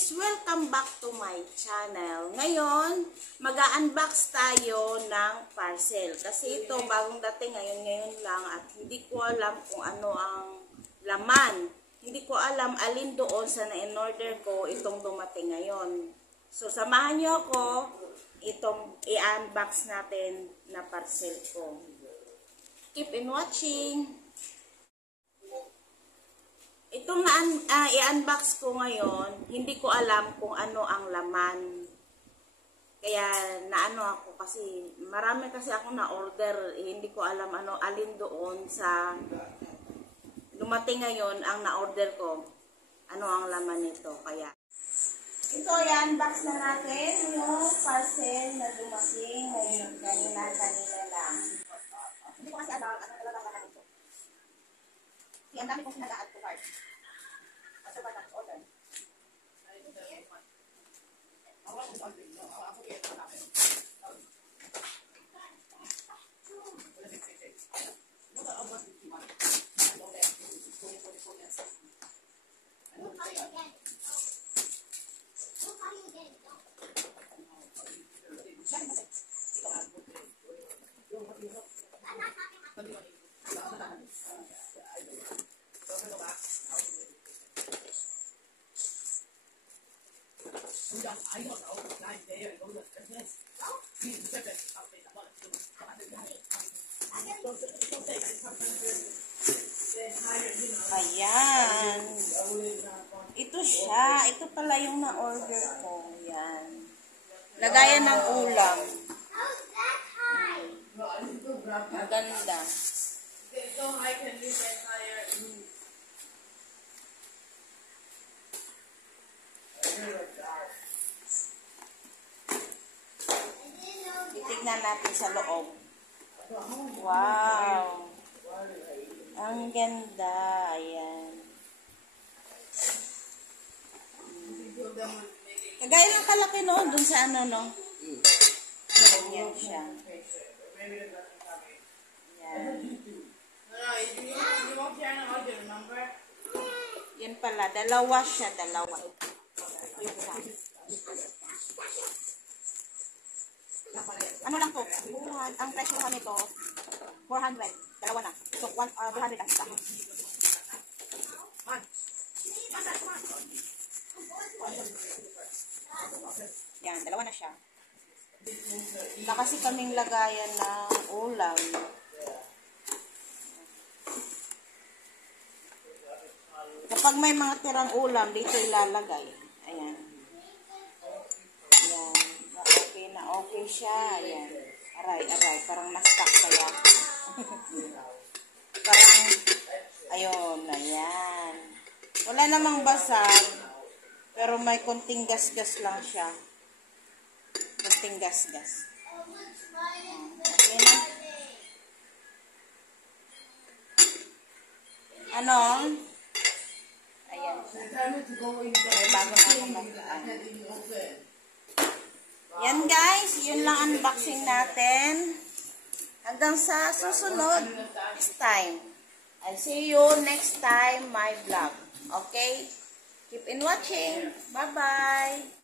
guys! Welcome back to my channel. Ngayon, mag-unbox tayo ng parcel. Kasi ito, bagong dating ngayon lang at hindi ko alam kung ano ang laman. Hindi ko alam alin doon sa na-in-order ko itong dumating ngayon. So, samahan nyo ako itong i-unbox natin na parcel ko. Keep in watching! Itong i-unbox ko ngayon, hindi ko alam kung ano ang laman. Kaya naano ako kasi marami kasi ako na-order. Hindi ko alam alin doon sa dumating ngayon ang na-order ko. Ano ang laman nito. Kaya ito, i-unbox na natin yung parcel na dumating ngayon. Kanina lang. Hindi ko kasi alam talaga laman nito. Ang dami kong sinagaan ko card. Asa ba na-order? Ayan. Ito siya. Ito pala yung na-order ko. Ayan. Lagayan ng ulam. Maganda. Titignan natin sa loob. Wow. Ang ganda. Ayan. Kagaya ng kalaki noon dun sa ano, no? Ganyan siya. Ayan. Yan pala. Dalawa siya. Dalawa. Ano lang to? Ang presyo nito 400. Dalawa na. So, 200 ang isa. Yan, dalawa na siya. Na kasi kaming lagayan ng ulam. Kapag may mga tirang ulam, dito ilalagay. Ayan. Ayan. Okay siya. Ayan. Aray. Parang na-stuck kaya. Parang, ayun. Ayan. Wala namang basag. Pero may konting gas-gas lang siya. Konting gas-gas. Okay na. Ano? Ayan. May bago na akong magkaan. Yan guys, yun lang unboxing natin. Hanggang sa susunod next time. I'll see you next time my vlog. Okay? Keep in watching. Bye-bye.